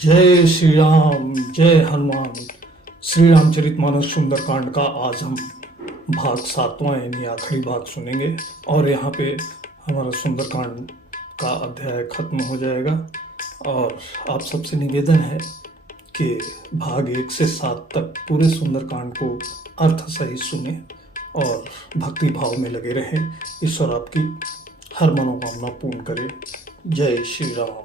जय श्री राम, जय हनुमान। श्री रामचरितमानस सुंदरकांड का आज हम भाग 7वां यानी आखिरी भाग सुनेंगे और यहाँ पे हमारा सुंदरकांड का अध्याय खत्म हो जाएगा। और आप सबसे निवेदन है कि भाग 1 से 7 तक पूरे सुंदरकांड को अर्थ सहित सुने और भक्ति भाव में लगे रहें। ईश्वर आपकी हर मनोकामना पूर्ण करे। जय श्री राम।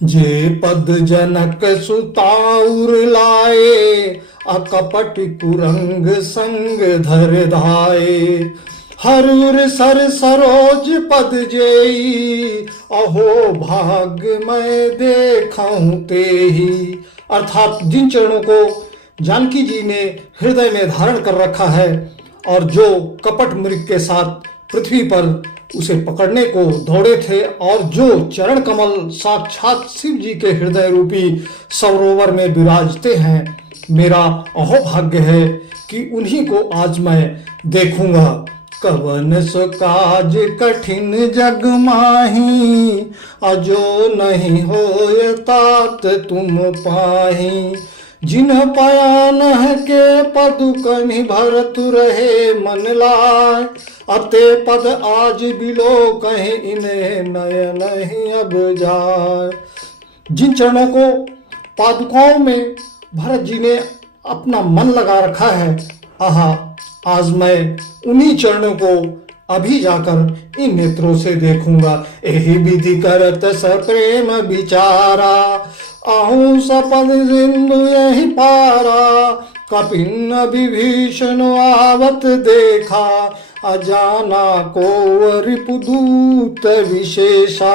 जे पद जनक सुताउर लाए, अकपट कुरंग संग धर धाये। हरुर सर सरोज पद जेई, अहो भाग्य मैं देखूं तेहि। अर्थात जिन चरणों को जानकी जी ने हृदय में धारण कर रखा है और जो कपट मृग के साथ पृथ्वी पर उसे पकड़ने को दौड़े थे और जो चरण कमल साक्षात शिव जी के हृदय रूपी सरोवर में विराजते हैं, मेरा अहोभाग्य है कि उन्हीं को आज मैं देखूंगा। कवन सो काज कठिन जग माही, अजो नहीं होय तात तुम पाही। जिन पयान के पदुकनि भरत रहे मन लाय, अते पद आज बिलो कहीं इन्हें नयन ही अब जाए। जिन चरणों को पादुकाओं में भरत जी ने अपना मन लगा रखा है, आहा आज मैं उन्हीं चरणों को अभी जाकर इन नेत्रों से देखूंगा। यही विधि करत सप्रेम विचारा, आहूं सपन सिंधु यही पारा। कपिन विभीषण आवत देखा, अजाना को रिपुदूत विशेषा।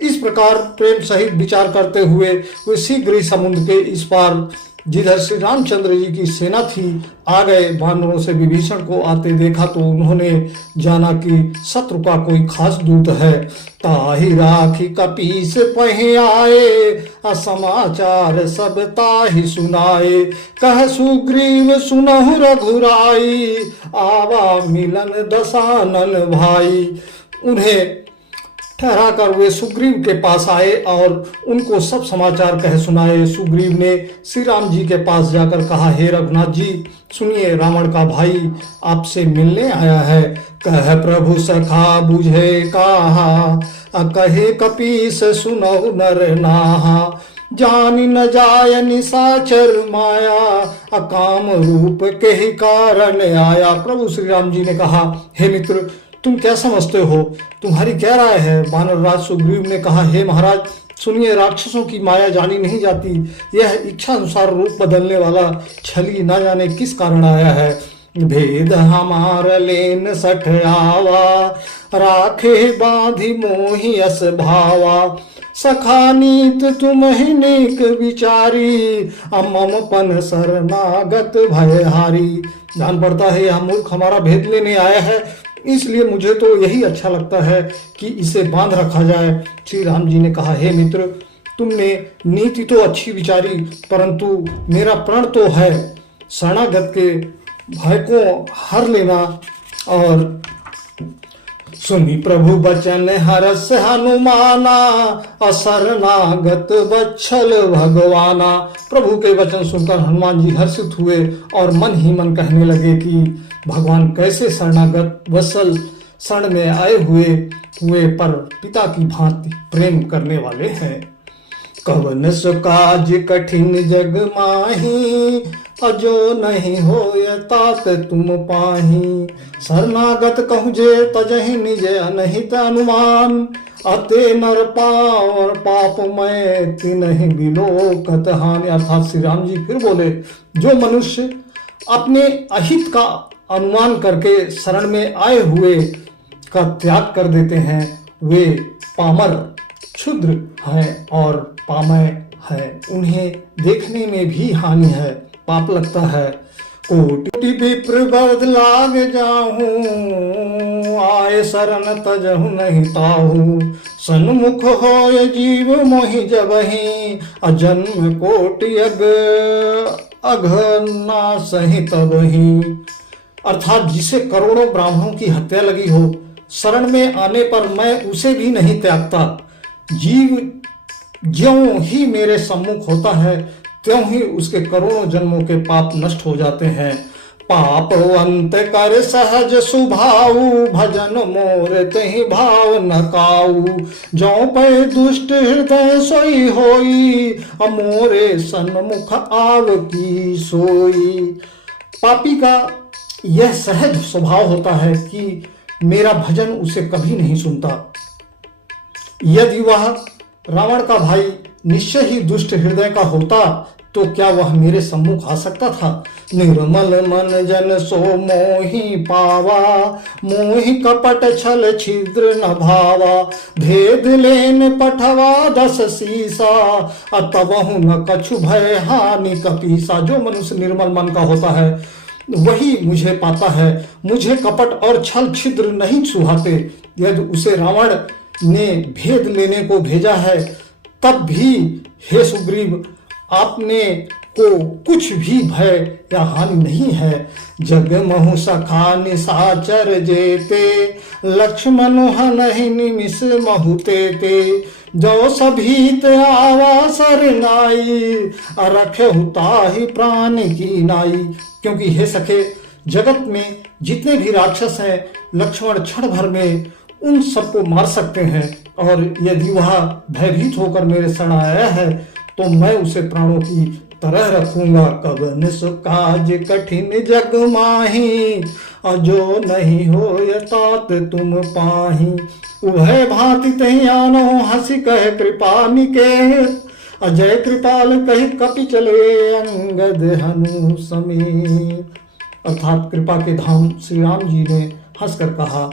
इस प्रकार प्रेम सहित विचार करते हुए वे शीघ्र ही समुद्र के इस पार जिधर श्री रामचंद्र जी की सेना थी आ गए। वानरों से विभीषण को आते देखा तो उन्होंने जाना कि शत्रु का कोई खास दूत है। ताहि राखी कपीस पहे आए, असमाचार सब ताहि सुनाए। कह सुग्रीव सुनहु रघुराई, आवा मिलन दशानन भाई। उन्हें ठहरा कर वे सुग्रीव के पास आए और उनको सब समाचार कह सुनाए। सुग्रीव ने श्री राम जी के पास जाकर कहा, हे रघुनाथ जी सुनिए, रावण का भाई आपसे मिलने आया है। कह प्रभु सखा बुझे कहा, कहे कपीस सुनहु नर नाहा। जानि न जाय निशाचर माया, अकाम रूप के ही कारण आया। प्रभु श्री राम जी ने कहा, हे मित्र तुम क्या समझते हो, तुम्हारी क्या राय है। वानर राज सुग्रीव ने कहा, हे महाराज सुनिए, राक्षसों की माया जानी नहीं जाती। यह इच्छा अनुसार रूप बदलने वाला छली न जाने किस कारण आया है। भेद हमार लेन सठ आवा, राखे बांधी मोहि अस भावा। सखा नीत तुम ही नेक विचारी, मम पन शरणागत भयहारी। जान पड़ता है यह मूर्ख हमारा भेद लेने आया है, इसलिए मुझे तो यही अच्छा लगता है कि इसे बांध रखा जाए। श्री राम जी ने कहा, हे मित्र तुमने नीति तो अच्छी विचारी, परंतु मेरा प्रण तो है शरणागत के भय को हर लेना। और सुनी प्रभु बचन हरस हनुमाना, असरनागत बच्छल भगवाना। प्रभु के वचन सुनकर हनुमान जी हर्षित हुए और मन ही मन कहने लगे कि भगवान कैसे शरणागत वत्सल शरण में आए हुए पर पिता की भांति प्रेम करने वाले हैं। कवन सो काज कठिन जग माही, अजो नहीं होय तात तुम पाही। शरणागत कहूँ जे तजहि निज अनहित अनुमान, अते नर पावर पाप मैं तिन्हि बिलोकत हानि। अर्थात श्री राम जी फिर बोले, जो मनुष्य अपने अहित का अनुमान करके शरण में आए हुए का त्याग कर देते हैं, वे पामर क्षुद्र हैं और पामय है। उन्हें देखने में भी हानि है, पाप लगता है। कोटि विप्र बद लाग जाहूं, आए शरण तजहु नहीं ताहू। सन्मुख होय जीव मोहि जबहि, अजन्म कोटि अघना सहि तबहि। अर्थात जिसे करोड़ों ब्राह्मणों की हत्या लगी हो, शरण में आने पर मैं उसे भी नहीं त्यागता। जीव ज्यों ही मेरे सम्मुख होता है त्यों ही उसके करोड़ों जन्मों के पाप नष्ट हो जाते हैं। पाप अंत कर सहज सुभाऊ, भजन मोर तहि भाव न काऊ। जो पे दुष्ट हृदय सोई होई, मोरे सन्मुख आव की सोई। पापी का यह सहज स्वभाव होता है कि मेरा भजन उसे कभी नहीं सुनता। यदि वह रावण का भाई निश्चय ही दुष्ट हृदय का होता तो क्या वह मेरे सम्मुख आ सकता था। निर्मल मन जन सो मोहि पावा, मोहि कपट छल छिद्र न भावा। भेद लेन पठवा 10 सीसा, अतबहु न कछु भय हानि कपीसा। जो मनुष्य निर्मल मन का होता है वही मुझे पाता है, मुझे कपट और छल छिद्र नहीं सुहाते। यदि उसे रावण ने भेद लेने को भेजा है तब भी हे सुग्रीव आपने को कुछ भी भय या हानि नहीं है। जग महु सखा निशाचर जेते, लक्ष्मण नहीं निमिष महुते ते। जो सभीत आवा सर नाई, रखे ताहि प्राण की नाई। क्योंकि हे सखे जगत में जितने भी राक्षस हैं लक्ष्मण क्षण भर में उन सबको मार सकते हैं, और यदि वह भयभीत होकर मेरे शरण आया है तो मैं उसे प्राणों की तरह रखूंगा। कबन सो काज कठिन जग माही, अजो नहीं हो तात तुम पाही। उभय भांति तही आनो हंसी कहे कृपा निकेत, अजय कृपाल कही कपि चले अंगद हनु समीर। अर्थात कृपा के धाम श्री राम जी ने हंसकर कहा,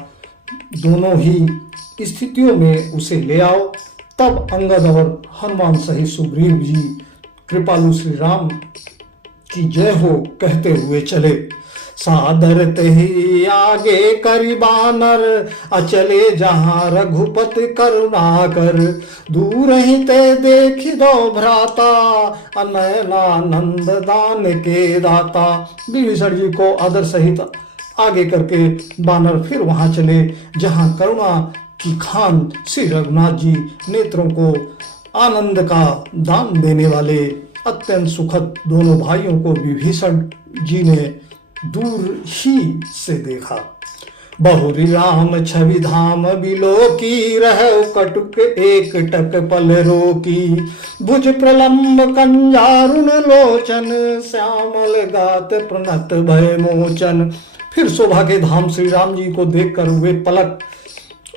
दोनों ही स्थितियों में उसे ले आओ। तब अंगद और हनुमान सहित सुग्रीव जी कृपालु श्री राम की जय हो कहते हुए चले। सादर तेहि आगे करि बानर, अचले जहाँ रघुपति करुणा कर। दूर ही ते देखि दो भ्राता, अनयनानंद दान के दाता। विभीषण जी को आदर सहित आगे करके बानर फिर वहां चले जहां करुणा की खान श्री रघुनाथ जी नेत्रों को आनंद का दान देने वाले अत्यंत सुखद दोनों भाइयों को विभीषण जी ने दूर ही से देखा। बहुरी राम छवि धाम बिलो की, रह कटुक एक टक पल रोकी। भुज प्रलंब कंजारुण लोचन, श्यामल गात प्रणत भय मोचन। फिर शोभा के धाम श्री राम जी को देखकर वे पलक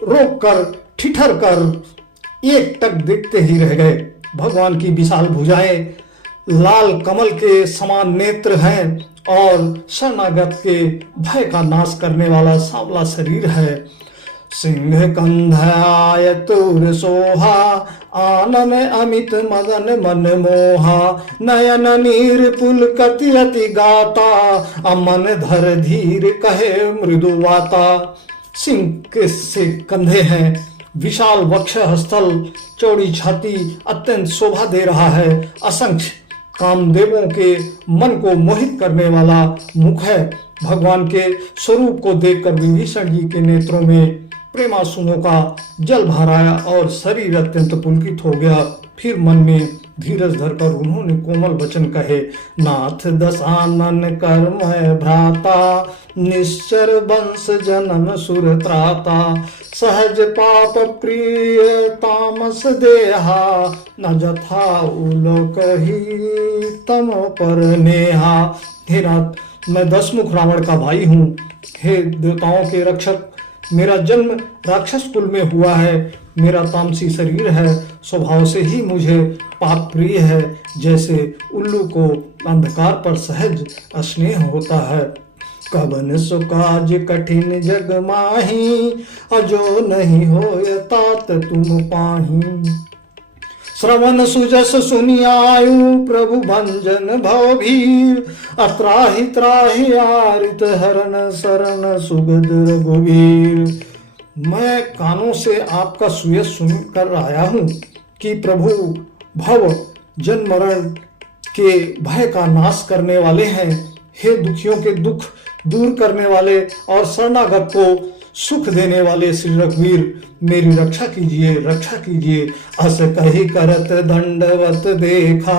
रोक कर ठिठर कर एक टक देखते ही रह गए। भगवान की विशाल भुजाएं, लाल कमल के समान नेत्र हैं और शरणागत के भय का नाश करने वाला सांवला शरीर है। सिंह कंधाय तुर सोहा, आनन अमित मदन मन मोहा। नयन नीर पुलकति अति गाता, अमन धर धीर कहे मृदुवाता। सिंह के से कंधे हैं, विशाल वक्ष स्थल, चौड़ी छाती अत्यंत शोभा दे रहा है। असंख्य कामदेवों के मन को मोहित करने वाला मुख है। भगवान के स्वरूप को देखकर विभीषण जी के नेत्रों में प्रेमासुओं का जल भर आया और शरीर अत्यंत पुलकित हो गया। फिर मन में धीरज धरकर उन्होंने कोमल वचन कहे, नाथ दशानन कर्म भ्राता, निश्चर वंश जनन सुर त्राता। सहज पाप प्रिय तामस देहा, न जथा उलोक ही तम पर नेहा। हे नाथ, मैं दशमुख रावण का भाई हूँ। हे देवताओं के रक्षक, मेरा जन्म राक्षस कुल में हुआ है। मेरा तामसी शरीर है, स्वभाव से ही मुझे पाप प्रिय है। जैसे उल्लू को अंधकार पर सहज स्नेह होता है। कबन सो काज कठिन जग माही, अजो नहीं होय तात तुम पाही। श्रवण सुजस सुनि आयु, प्रभु भंजन भवभीर। अत्राहि त्राहि आरित हरण शरण सुगद रघुवीर। मैं कानों से आपका सुयश सुन कर आया हूँ कि प्रभु भव जन्म मरण के भय का नाश करने वाले हैं। हे दुखियों के दुख दूर करने वाले और शरणागत को सुख देने वाले श्री रघुवीर मेरी रक्षा कीजिए, रक्षा कीजिए। अस कही करत दंडवत देखा,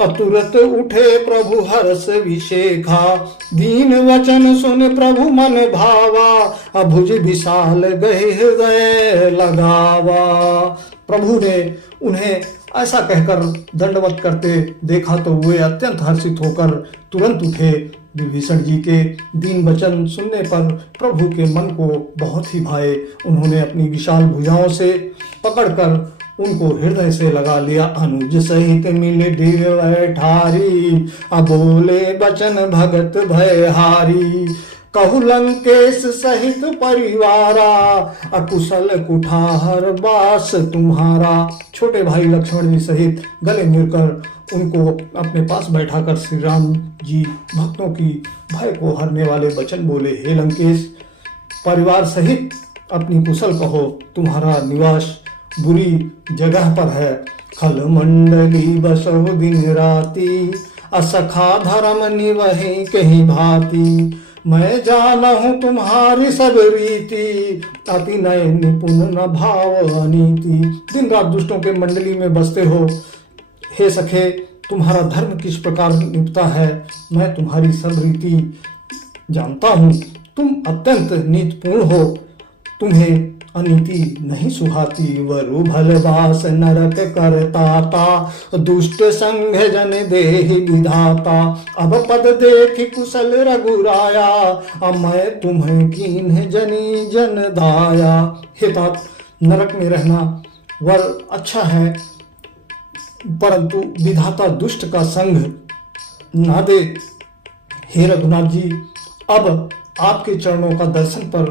अतुरत उठे प्रभु हर्ष विशेखा। दीन वचन सुन प्रभु मन भावा, अभुज विशाल गए हृदय लगावा। प्रभु ने उन्हें ऐसा कहकर दंडवत करते देखा तो वे अत्यंत हर्षित होकर तुरंत उठे। विभीषण जी के दीन वचन सुनने पर प्रभु के मन को बहुत ही भाए। उन्होंने अपनी विशाल भुजाओं से पकड़कर उनको हृदय से लगा लिया। अनुज सहित मिले दिव्य ठारी, अबोले बचन भगत भयहारी। कहु लंकेश सहित परिवारा, अकुशल कुठार बास तुम्हारा। छोटे भाई लक्ष्मण जी सहित गले मिलकर उनको अपने पास बैठाकर श्री राम जी भक्तों की भय को हरने वाले वचन बोले। हे लंकेश, परिवार सहित अपनी कुशल कहो, तुम्हारा निवास बुरी जगह पर है। खल मंडली बसो दिन राती, असखा धर्म निवहि कहीं भांति। मैं जाना हूँ तुम्हारी सब रीति, अति नय निपुण न भाव अनीति। दिन रात दुष्टों के मंडली में बसते हो। हे सखे, तुम्हारा धर्म किस प्रकार निपटा है मैं तुम्हारी सब रीति जानता हूँ। तुम अत्यंत नीतिपूर्ण हो, तुम्हें अनीति नहीं सुहाती। वरु भलवास नरक करताता, दुष्ट संघ जन देहि विधाता। अब पद देखि कुशल रघुराया, अब मैं तुम्हें कीन्ह जनी जन दाया। हे तात, नरक में रहना वर अच्छा है, परंतु विधाता दुष्ट का संग ना दे। हे रघुनाथ जी, अब आपके चरणों का दर्शन पर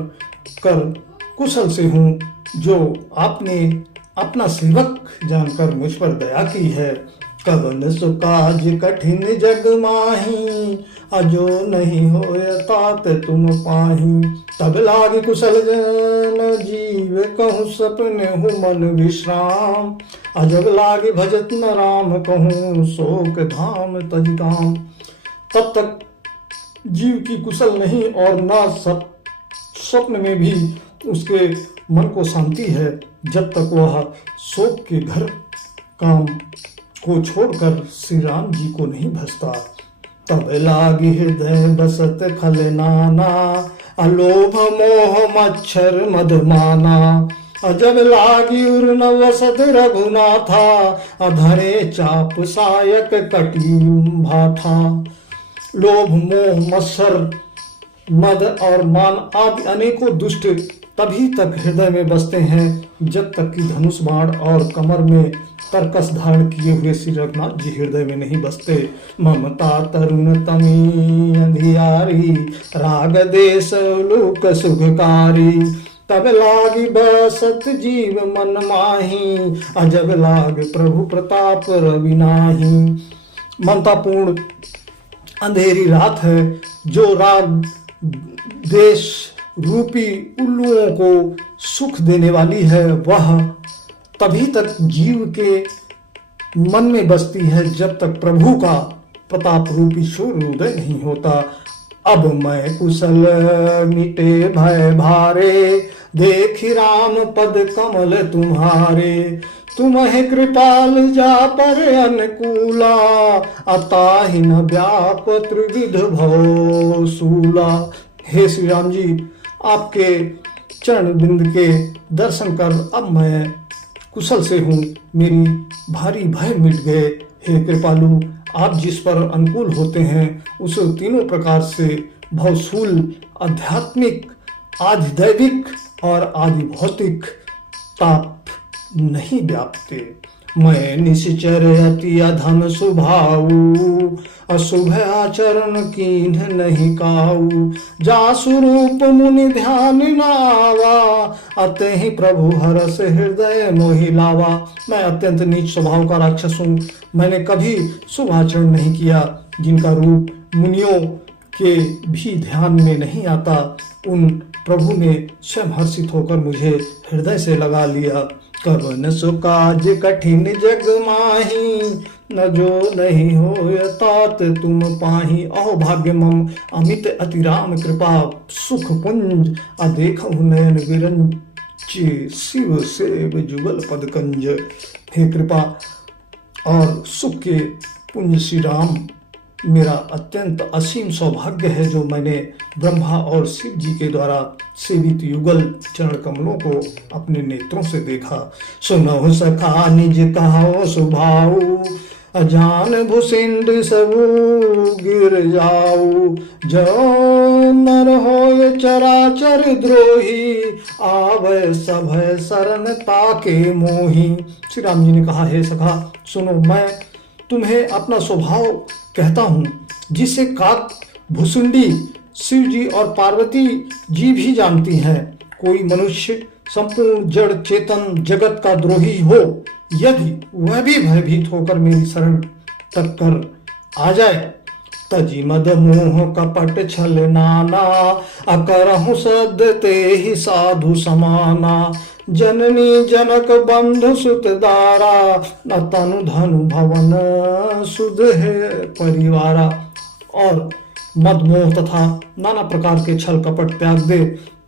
कर कुशल से हूँ, जो आपने अपना सेवक जानकर मुझ पर दया की है। कवन सुकाज कठिन जग माही, अजो नहीं होय तात तुम पाही। तब लागी कुशल जन जीव, कहूँ सपने हूँ मन विश्राम। अजब लागी भजत न राम, कहूँ शोक धाम तज काम। तब तक जीव की कुशल नहीं और न स्वप्न में भी उसके मन को शांति है, जब तक वह शोक के घर काम को छोड़कर श्री राम जी को नहीं भजता। तब लागी हृदय बसत खल नाना, अलोभ मोह मच्छर मदमाना। अजब लागी उर न वसत रघुनाथा, अधरे चाप सायक कटी भाथा। लोभ मोह मत्सर मद और मान आदि अनेकों दुष्ट तभी तक हृदय में बसते हैं जब तक कि धनुष बाण और कमर में तरकस धारण किए हुए श्री रघुनाथ जी हृदय में नहीं बसते। ममता तरुण तमी अंधियारी, राग देश लोक सुखकारी। तब लागी बसत जीव मन माही, अजब लाग प्रभु प्रताप रवि नाही। ममतापूर्ण अंधेरी रात है जो राग देश रूपी उल्लुओं को सुख देने वाली है, वह तभी तक जीव के मन में बसती है जब तक प्रभु का प्रताप रूपी सूर्योदय नहीं होता। अब मैं कुशल मिटे भय भारे, देखि राम पद कमल तुम्हारे। तुम्हें कृपाल जा पर अनुकूला, अताहि न व्याप त्रिविध भव सूला। हे श्री राम जी, आपके चरण बिंद के दर्शन कर अब मैं कुशल से हूँ, मेरी भारी भय मिट गए। हे कृपालु, आप जिस पर अनुकूल होते हैं उसे तीनों प्रकार से भवशूल, आध्यात्मिक, आदि दैविक और आदि भौतिक ताप नहीं व्यापते। मैं निश्चर अति अधम स्वभाऊ, अशुभ आचरण कीन्ह नहीं काऊ। जा स्वरूप मुनि ध्यान न आवा, अतहि प्रभु हरस हृदय मोहि लावा। मैं अत्यंत नीच स्वभाव का राक्षस हूँ, मैंने कभी शुभ आचरण नहीं किया। जिनका रूप मुनियों के भी ध्यान में नहीं आता, उन प्रभु ने स्वयं हर्षित होकर मुझे हृदय से लगा लिया। कवन सो काज कठिन जग माही, न जो नहीं होय तात तुम पाही। अहो भाग्य मम अमित अतिराम कृपा, सुख पुंज अदेखहु नयन विरंचे, शिव सेव जुगल पद कंज। हे कृपा और सुख के पुंज श्री राम, मेरा अत्यंत असीम सौभाग्य है जो मैंने ब्रह्मा और शिव जी के द्वारा सेवित युगल चरण कमलों को अपने नेत्रों से देखा। सुनहु सखा निज कहो सुभाऊ, अजान भूसिंद सबू गिर जाऊ। जो नर होय चराचर द्रोही, आवे सभय शरण ताके मोही। श्री राम जी ने कहा, हे सखा सुनो, मैं तुम्हें अपना स्वभाव कहता हूँ, जिसे काक भुसुंडी शिव जी और पार्वती जी भी जानती हैं। कोई मनुष्य संपूर्ण जड़ चेतन जगत का द्रोही हो, यदि वह भी भयभीत होकर मेरी शरण तक कर आ जाए, तजी मद मोह कपट छल नाना, अकरहु सदते ही साधु समाना। जननी जनक बंधु सुत दारा, न तनु धनु भवन सुध है परिवारा। और मद मोह तथा नाना प्रकार के छल कपट त्याग दे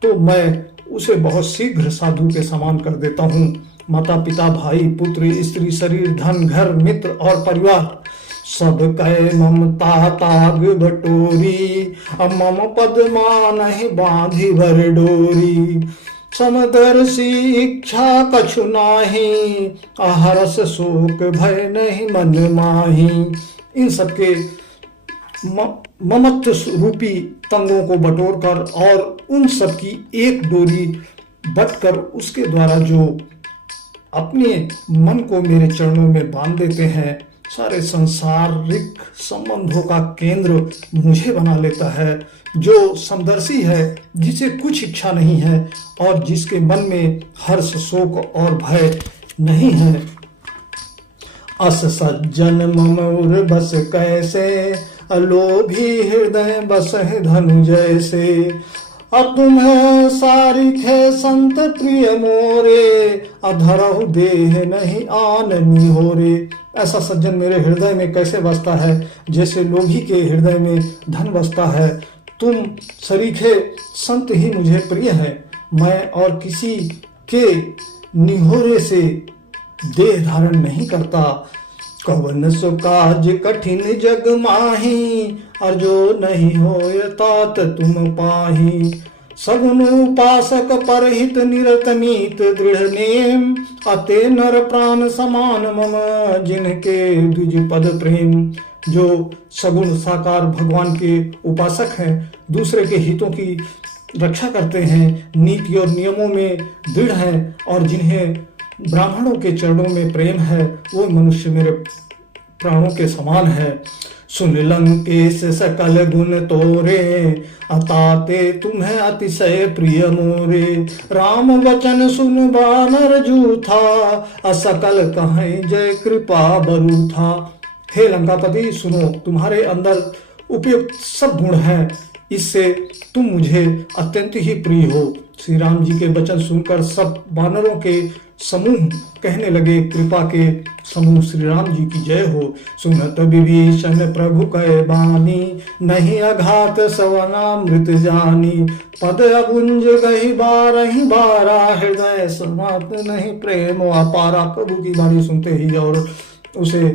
तो मैं उसे बहुत शीघ्र साधु के समान कर देता हूँ। माता पिता भाई पुत्र स्त्री शरीर धन घर मित्र और परिवार सब कहे ममता ताग बटोरी, मम पद मानहि बांधि भर डोरी। समदर्शी इच्छा कछु नाही, आहरस शोक भय नहीं मन माही। इन सबके ममत्व रूपी तंगों को बटोर कर और उन सब की एक डोरी बटकर उसके द्वारा जो अपने मन को मेरे चरणों में बांध देते हैं, सारे संसारिक संबंधों का केंद्र मुझे बना लेता है। जो समदर्शी है, जिसे कुछ इच्छा नहीं है और जिसके मन में हर्ष शोक और भय नहीं है। अस सज्जन मम उर बस कैसे, अलोभी हृदय बस धनु जैसे। तुम्हें सारिखे संत प्रिय मोरे, अधरहु देह नहीं आननी हो रे। ऐसा सज्जन मेरे हृदय में कैसे बसता है, जैसे लोभी के हृदय में धन बसता है। तुम सरीखे संत ही मुझे प्रिय है, मैं और किसी के निहोरे से देह धारण नहीं करता। कवन सो काज कठिन जग माही, और जो नहीं होय तात तुम पाही। सगुन उपासक परहित निरत नीत दृढ़ नेम, अते नर प्राण समान मम जिनके द्विज पद प्रेम। जो सगुण साकार भगवान के उपासक हैं, दूसरे के हितों की रक्षा करते हैं, नीति और नियमों में दृढ़ हैं और जिन्हें ब्राह्मणों के चरणों में प्रेम है, वो मनुष्य मेरे प्राणों के समान है। सुन लंकेश सकल गुण तोरे, अताते तुम्हें अतिशय प्रिय मोरे। राम वचन सुन बानर जूथा, असकल कहें जय कृपा बरू था। हे लंकापति सुनो, तुम्हारे अंदर उपयुक्त सब गुण हैं, इससे तुम मुझे अत्यंत ही प्रिय हो। श्री राम जी के वचन सुनकर सब वानरों के समूह कहने लगे, कृपा के समूह श्री राम जी की जय हो। सुनत विभीषण प्रभु कहे बानी, नहीं अघात सवनामृत जानी। पद अबुंज गही बारही बारा, हृदय समात नहीं प्रेम अपारा। प्रभु की वाणी सुनते ही और उसे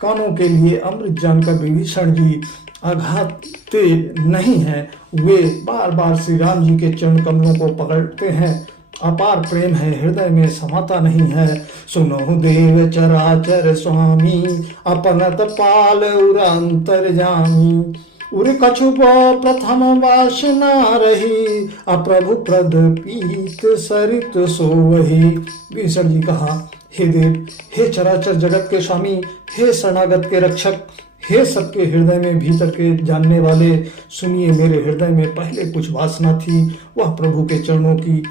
कानों के लिए अमृत जानकर विभीषण जी आघात नहीं है, वे बार बार श्री राम जी के चरण कमलों को पकड़ते हैं। अपार प्रेम है, हृदय में समाता नहीं है। सुनो देव चराचर स्वामी, अपनत पाल उर अंतर्जामी। उर कछुप प्रथम वासना रही, अप्रभु प्रद पीत सरित सोवही। विभीषण जी कहा, हे देव, हे चराचर जगत के स्वामी, हे शरणागत के रक्षक, हे सबके हृदय में भीतर के जानने वाले, सुनिए मेरे हृदय में पहले कुछ वासना थी, वह प्रभु के चरणों की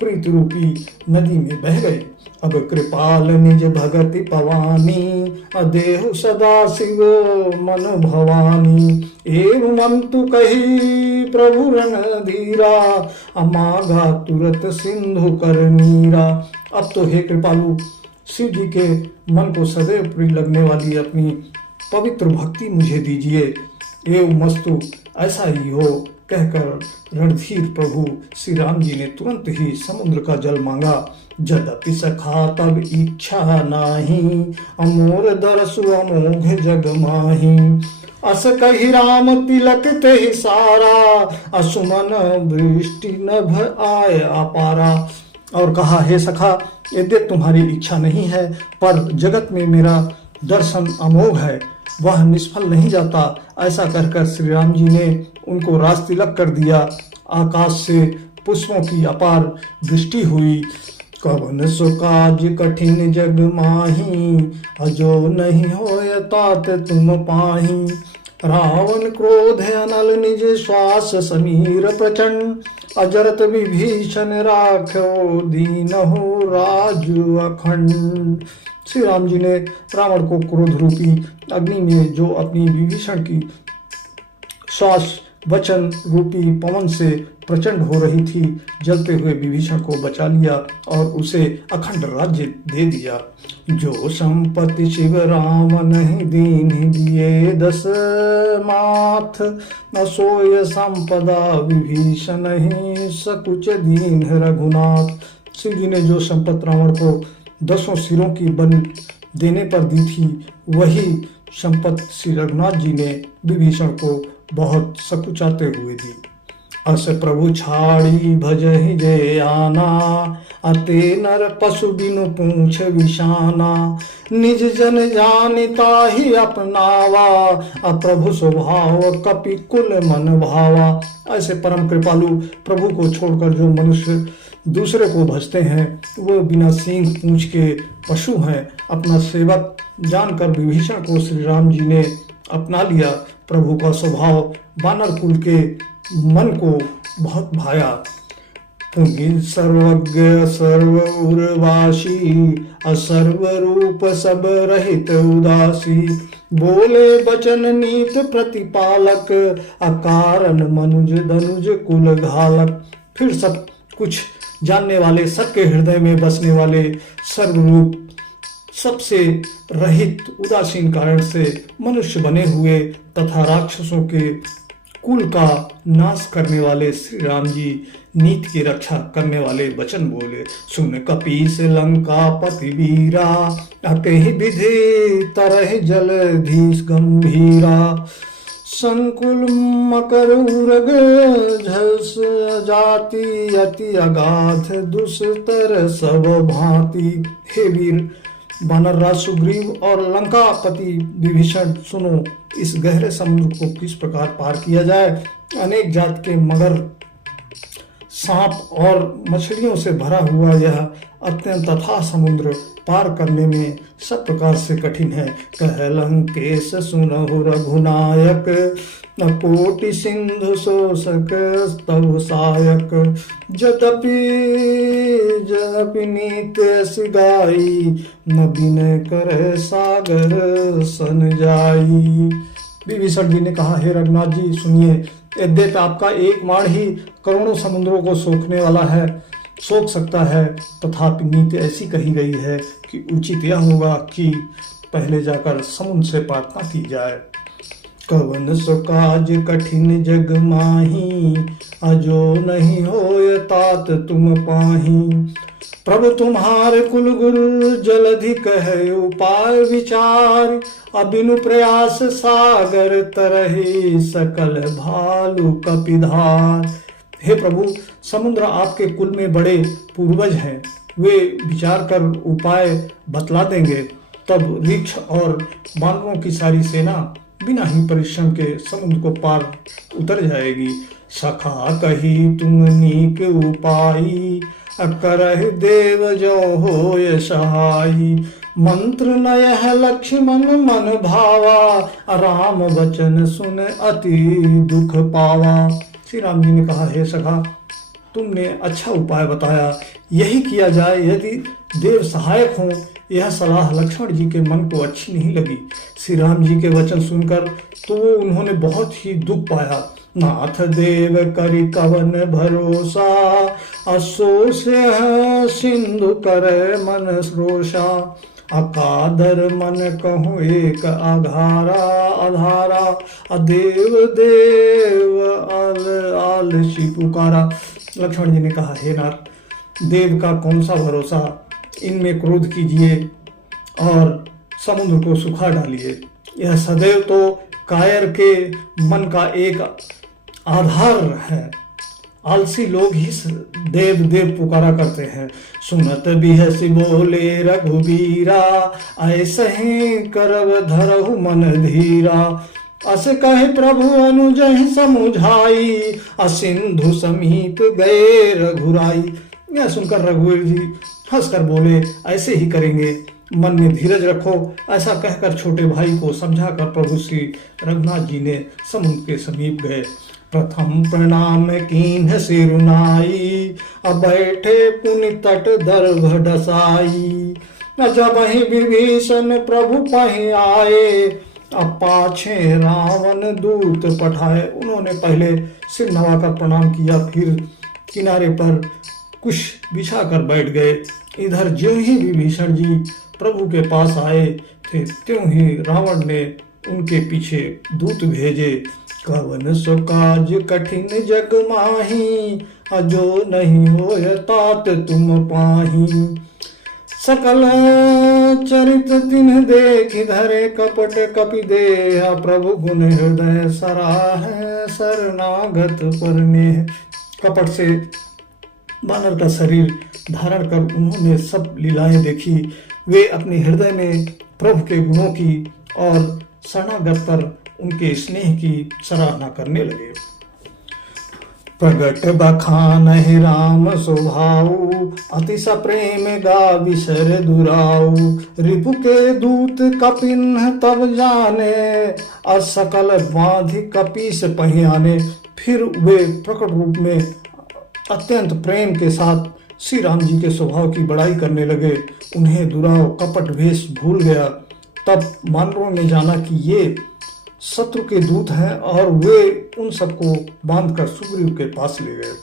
प्रीति रूपी नदी में बह गई। अब कृपाल निज भगति पवानी, अदेहु सदा शिव मन भवानी। एवं मंतु कही प्रभु रण धीरा, अमागा तुरत सिंधु कर नीरा। अब तो हे कृपालु, शिव जी के मन को सदैव प्रिय लगने वाली अपनी पवित्र भक्ति मुझे दीजिए। एवं मस्तु, ऐसा ही हो कहकर रणधीर प्रभु श्री राम जी ने तुरंत ही समुद्र का जल मांगा। यद्यपि सखा तब इच्छा नाही, अमोर दरसु अमोघ जग माही। अस कही राम तिलक ते सारा, असुमन वृष्टि नभ आय अपारा। और कहा, हे सखा, यद्यपि तुम्हारी इच्छा नहीं है, पर जगत में मेरा दर्शन अमोघ है, वह निष्फल नहीं जाता। ऐसा कहकर श्री राम जी ने उनको रास तिलक कर दिया। आकाश से पुष्पों की अपार वृष्टि हुई। कवन सो काज कठिन जग माही, अजो नहीं होय तात तुम पाही। रावण क्रोध अनल निज श्वास समीर प्रचंड, अजरत विभीषण राख्यो दीनहु राजु अखंड। श्री राम जी ने रावण को क्रोध रूपी अग्नि में जो अपनी विभीषण की श्वास वचन रूपी पवन से प्रचंड हो रही थी, जलते हुए विभीषण को बचा लिया और उसे अखंड राज्य दे दिया। जो संपत्ति शिव राम नहीं दीन दिए दस माथ, न सोय संपदा विभीषण ही सकुच दीन रघुनाथ। शिव जी ने जो संपत्ति रावण को 10 सिरों की बन देने पर दी थी, वही संपत्ति श्री रघुनाथ जी ने विभीषण को बहुत सकुचाते हुए दी। अस प्रभु छाड़ी भजहि जय आना, अते नर पशु बिनु पूछ विषाना। निज जन जानिता ही अपनावा, अप्रभु स्वभाव कपि कुल मन भावा। ऐसे परम कृपालु प्रभु को छोड़कर जो मनुष्य दूसरे को भजते हैं, वो बिना सींग पूंछ के पशु हैं। अपना सेवक जानकर विभीषण को श्री राम जी ने अपना लिया। प्रभु का स्वभाव वानर कुल के मन को बहुत भाया। पुनि सर्वज्ञ सर्व उर्वासी, असर्व रूप सब रहित उदासी। बोले बचन नीत प्रतिपालक, अकारण मनुज धनुज कुल घालक। फिर सब कुछ जानने वाले, सबके हृदय में बसने वाले, सर्वरूप सबसे रहित, उदासीन कारण से मनुष्य बने हुए तथा राक्षसों के कुल का नाश करने वाले श्री राम जी नीति की रक्षा करने वाले वचन बोले। सुन कपीस लंका पति वीरा, अकहि विधि तरह जलधीश गंभीरा। संकुल मकर उरग झस जाति, अति अगाध दुस्तर सब भांति। हे वीर वानरराज सुग्रीव और लंकापति विभीषण, सुनो, इस गहरे समुद्र को किस प्रकार पार किया जाए। अनेक जात के मगर, सांप और मछलियों से भरा हुआ यह अत्यंत अथाह समुद्र पार करने में सब प्रकार से कठिन है। कह लंकेश सुनहु रघुनायक, न कोटि सिंधु शोषक तव सायक। यद्यपि नीत सिगाई, न बिन करे सागर सन जाई। विभीषण जी ने कहा, हे रघुनाथ जी सुनिए, यद्यपि आपका एक बाण ही करोड़ों समुद्रों को सोखने वाला है, सोख सकता है, तथापि नीति ऐसी कही गई है कि उचित यह होगा कि पहले जाकर समुद्र से प्रार्थना की जाए। कवन सो काज कठिन जग माही, अजो नहीं होय तात तुम पाही। प्रभु तुम्हारे कुल गुरु जलधि कहे उपाय विचार, अबिनु प्रयास सागर तरहि सकल भालु कपिधार। हे प्रभु, समुद्र आपके कुल में बड़े पूर्वज हैं, वे विचार कर उपाय बतला देंगे। तब ऋक्ष और बानरों की सारी सेना बिना ही परिश्रम के समुद्र को पार उतर जाएगी। सखा कही तुम नीक उपाई, करहि देव जो होय सहाई। मंत्र नयह लक्ष्मण मन भावा, राम वचन सुन अति दुख पावा। श्री राम जी ने कहा, हे सखा, तुमने अच्छा उपाय बताया, यही किया जाए। यदि देव सहायक हों। यह सलाह लक्ष्मण जी के मन को अच्छी नहीं लगी। श्री राम जी के वचन सुनकर तो उन्होंने बहुत ही दुख पाया। नाथ देव करि कवन भरोसा, असो से सिंधु कर मन रोषा। अकादर मन कहूँ एक आधारा, अदेव देव आलसी पुकारा। लक्ष्मण जी ने कहा, हे नाथ, देव का कौन सा भरोसा, इनमें क्रोध कीजिए और समुद्र को सुखा डालिए। यह सदैव तो कायर के मन का एक आधार है। आलसी लोग ही देव देव पुकारा करते हैं। सुनत बिहसि बोले रघुबीरा, ऐसे ही करब धरहु मन धीरा। अस कहे प्रभु अनुजहि समुझाई, असिंधु समीप गए रघुराई। यह सुनकर रघुवीर जी हंसकर बोले, ऐसे ही करेंगे, मन में धीरज रखो। ऐसा कहकर छोटे भाई को समझाकर प्रभु श्री रघुनाथ जी ने समुद्र के समीप गए। प्रथम प्रणाम कीन्ह सिरुनाई, अब बैठे पुनि तट दर्भ डसाई। जब ही विभीषण प्रभु पहि आए, अब पाछे रावण दूत पठाए। उन्होंने पहले सिर नवाकर प्रणाम किया, फिर किनारे पर कुश बिछा कर बैठ गए। इधर ज्यों ही विभीषण जी प्रभु के पास आए थे, त्यों ही रावण ने उनके पीछे दूत भेजे। कवन सो काज कठिन जग माही, अजो नहीं होय तात तुम पाही। सकल चरित तिन्ह देख धरे, कपट कपि देह प्रभु गुण हृदय सराह। शरणागत परने, कपट से बानर का शरीर धारण कर उन्होंने सब लीलाएं देखी। वे अपने हृदय में प्रभु के गुणों की और शरणागत पर उनके स्नेह की सराहना करने लगे। प्रगट बखान है राम स्वभाव, अति सप्रेम गा विसर दुराऊ। रिपु के दूत कपिन तब जाने, असकल बाधि कपीस पहियाने। फिर वे प्रकट रूप में अत्यंत प्रेम के साथ श्री राम जी के स्वभाव की बड़ाई करने लगे। उन्हें दुराव कपट भेष भूल गया। तब वानरों ने जाना कि ये शत्रु के दूत हैं और वे उन सबको बांधकर सुग्रीव के पास ले गए।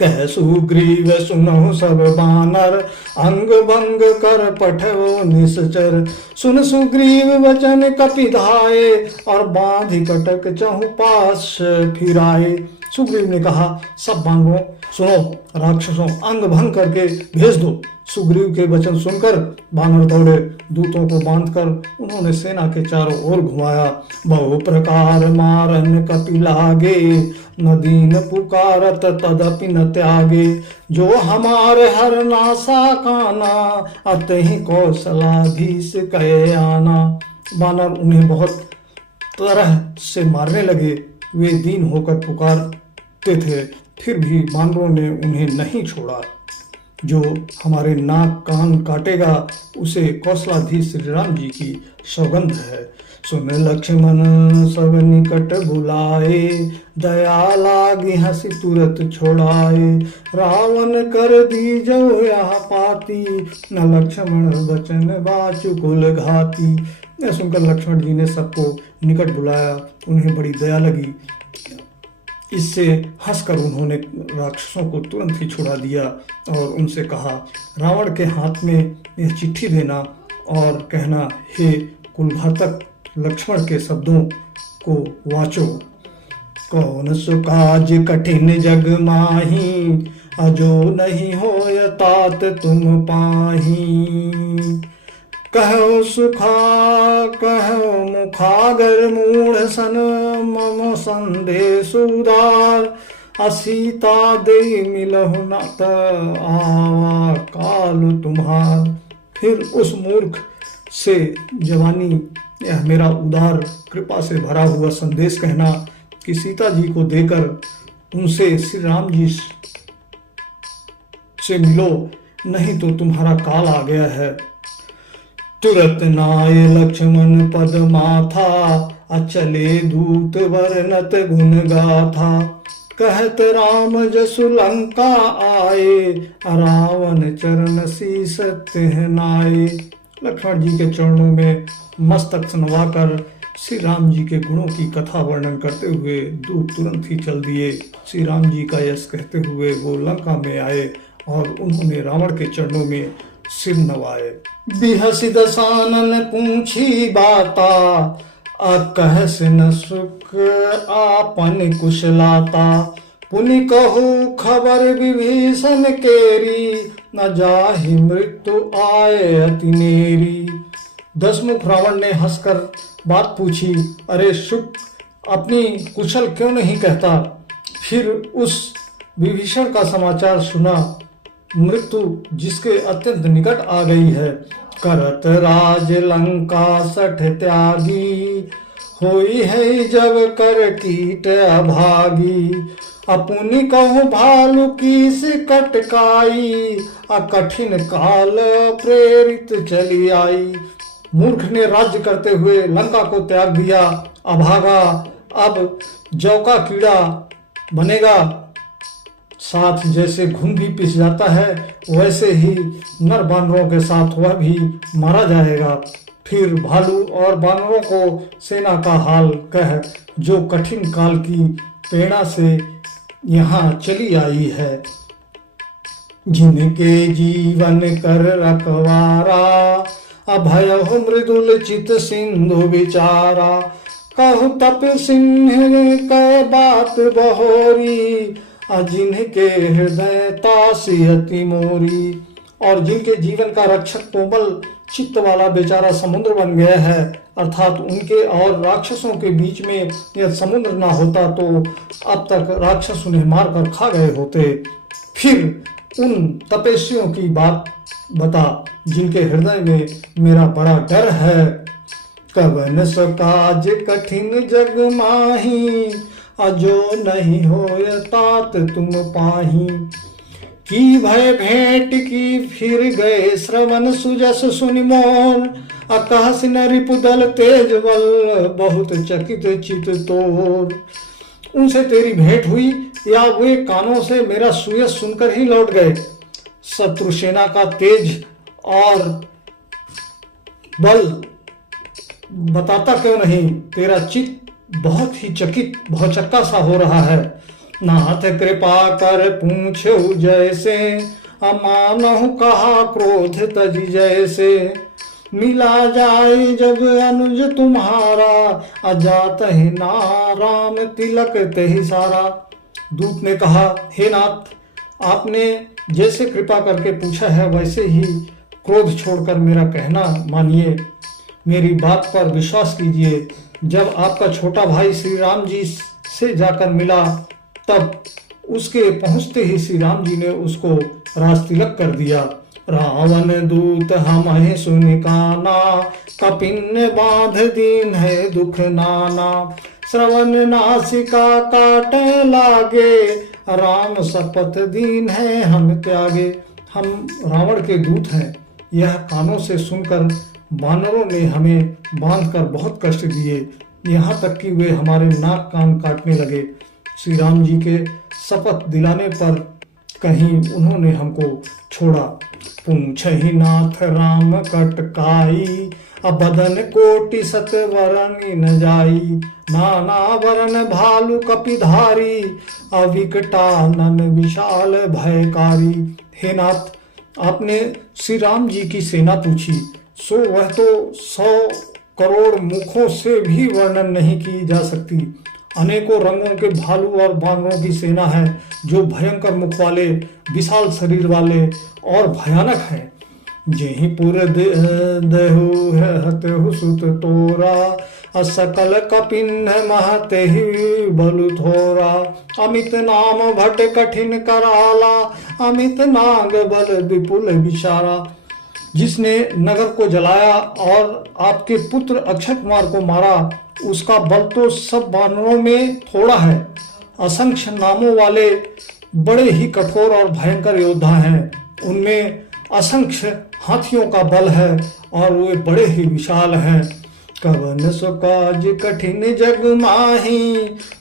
कह सुग्रीव सुनो सब बानर, अंग भंग कर पठो निश्चर। सुन सुग्रीव वचन कपि धाये, और बांधि कटक चहु पास फिराए। सुग्रीव ने कहा, सब बानरों सुनो, राक्षसों, अंग भंग करके भेज दो। सुग्रीव के वचन सुनकर बानर दौड़े। दूतों को बांधकर उन्होंने सेना के चारों ओर घुमाया। बहु प्रकार मारन कपि लागे, न दीन पुकारत तदपि न त्यागे। जो हमारे हर नासा काना, अतहि कौशलाधीश कहे आना। बानर उन्हें बहुत तरह से मारने लगे। वे दीन होकर पुकारते थे, फिर भी बानरों ने उन्हें नहीं छोड़ा। जो हमारे नाक कान काटेगा, उसे कौशलाधीश श्री राम जी की सौगंध है। सुन लक्ष्मण सब निकट बुलाए, दया लागी हंसी तुरत छोड़ाए। रावण कर दी जो यह पाती, न लक्ष्मण वचन बाचु कुल घाती। यह सुनकर लक्ष्मण जी ने सबको निकट बुलाया। उन्हें बड़ी दया लगी। इससे हंसकर उन्होंने राक्षसों को तुरंत ही छुड़ा दिया और उनसे कहा, रावण के हाथ में यह चिट्ठी देना और कहना, हे कुलघातक लक्ष्मण के शब्दों को वाचो। कौन सो काज कठिन जग माही, अजो नहीं होय तात तुम पाही। कहो सुखा कहो मुखागर मूढ़ सन, मम संदेश उदार। असीता दे मिलहु न त आवा काल तुम्हार। फिर उस मूर्ख से जवानी यह मेरा उदार कृपा से भरा हुआ संदेश कहना कि सीता जी को देकर उनसे श्री राम जी से मिलो, नहीं तो तुम्हारा काल आ गया है। तुरत नाय लक्ष्मण पद माथा, अचले दूत वर्णत गुण गाथा। कहत राम जसु लंका आए, रावण चरण शीस तिह नाए। लक्ष्मण जी के चरणों में मस्तक नवाकर श्री राम जी के गुणों की कथा वर्णन करते हुए दूत तुरंत ही चल दिए। श्री राम जी का यश कहते हुए वो लंका में आए और उन्होंने रावण के चरणों में सिर नवाए। बिहसि दसानन पूछी बाता, अकहस न सुख आपन कुशलाता। पुनि कहु खबर विभीषण केरी, न जाहि मृत्यु आए अति नेरी। दसमुख रावण ने हंसकर बात पूछी, अरे शुक अपनी कुशल क्यों नहीं कहता। फिर उस विभीषण का समाचार सुना, मृत्यु जिसके अत्यंत निकट आ गई है। करत राज लंका सठ त्यागी, होई है जब कर कीट अभागी। अपुनि कहु भालु की सिकट काई, कठिन काल प्रेरित चली आई। मूर्ख ने राज्य करते हुए लंका को त्याग दिया, अभागा अब जौ का कीड़ा बनेगा। साथ जैसे घुन भी पिस जाता है, वैसे ही नर बानरों के साथ वह भी मारा जाएगा। फिर भालू और बानरों को सेना का हाल कह, जो कठिन काल की प्रेरणा से यहाँ चली आई है। जिनके जीवन कर रखवारा, अभय हो मृदुल चित सिंधु विचारा। कहु तप सिंह कै बात बहोरी, जिनके हृदय तासी अति मोरी। और जिनके जीवन का रक्षक कोमल चित्त वाला बेचारा समुद्र बन गया है, अर्थात उनके और राक्षसों के बीच में यह समुद्र ना होता तो अब तक राक्षस उन्हें मारकर खा गए होते। फिर उन तपस्वियों की बात बता, जिनके हृदय में मेरा बड़ा डर है। कवन सो काज कठिन जग माही, अजो नहीं होय तात तुम पाही। की भय भेंट की फिर गए श्रवण सुजस सुनि मोर। अकहस न रिपुदल तेज बल, बहुत चकित चित तोर। उनसे तेरी भेंट हुई या वे कानों से मेरा सुयस सुनकर ही लौट गए। शत्रु सेना का तेज और बल बताता क्यों नहीं, तेरा चित्त बहुत ही चकित भौचक्का सा हो रहा है। नाथ कृपा कर पूछो जैसे, अमानहु कहा क्रोध तज जैसे। मिला जाए जब अनुज तुम्हारा, अजात है ना राम तिलक तेहि सारा। दूत ने कहा, हे नाथ, आपने जैसे कृपा करके पूछा है वैसे ही क्रोध छोड़कर मेरा कहना मानिए, मेरी बात पर विश्वास कीजिए। जब आपका छोटा भाई श्री राम जी से जाकर मिला, तब उसके पहुंचते ही श्री राम जी ने उसको राज तिलक कर दिया। रावण दूत हमहि सुनि काना, कपिन बांध दीन है दुख नाना। श्रवण नासिका काटे लागे, राम शपथ दीन है हम त्यागे। हम रावण के दूत हैं, यह कानों से सुनकर वानरों ने हमें बांधकर बहुत कष्ट दिए, यहाँ तक कि वे हमारे नाक कान काटने लगे। श्री राम जी के शपथ दिलाने पर कहीं उन्होंने हमको छोड़ा। पूछहि नाथ राम कटकाई, अबदन कोटि सत वरनि न जाई। नाना वरन भालु कपिधारी, अविकटानन विशाल भयकारी। हे नाथ, आपने श्री राम जी की सेना पूछी, सो वह तो 100 करोड़ मुखों से भी वर्णन नहीं की जा सकती। अनेकों रंगों के भालू और बानरों की सेना है, जो भयंकर मुख वाले, विशाल शरीर वाले और भयानक हैं। जेहि पुर देहु हतेहु सुत तोरा, असकल कपिन महते ही बलु थोरा। अमित नाम भट कठिन कराला, अमित नाग बल विपुल विचारा। जिसने नगर को जलाया और आपके पुत्र अक्षय कुमार को मारा, उसका बल तो सब वानरों में थोड़ा है। असंख्य नामों वाले बड़े ही कठोर और भयंकर योद्धा हैं। उनमें असंख्य हाथियों का बल है और वे बड़े ही विशाल हैं। कवन सो काज कठिन जग माही,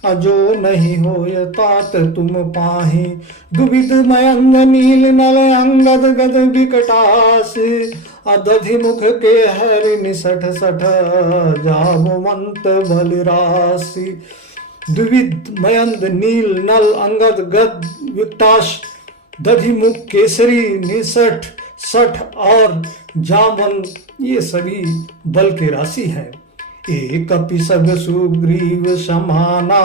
अजो नहीं होय तात तुम पाही। दुविध मयंग नील नल अंगद गद विकटास, अदधि मुख के हरि निसठ सठ, जामवंत बलिरासी। द्विविध मयंद नील नल अंगद गद विकटाश, दधि मुख केसरी निसठ सठ और जामन, ये सभी बल के राशि हैं। एक कपि सब सुग्रीव समाना,